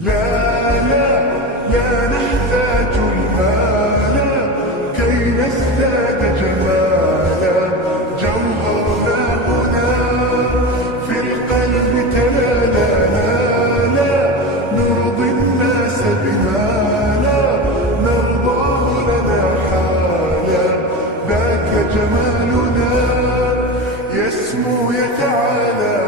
لا لا لا نحتاج المال كي نزداد جمالا. جوهرنا هنا في القلب تلالا. لا لا نرضي الناس بما لا نرضاه لنا حالا. ذاك جمالنا يسمو يتعالى.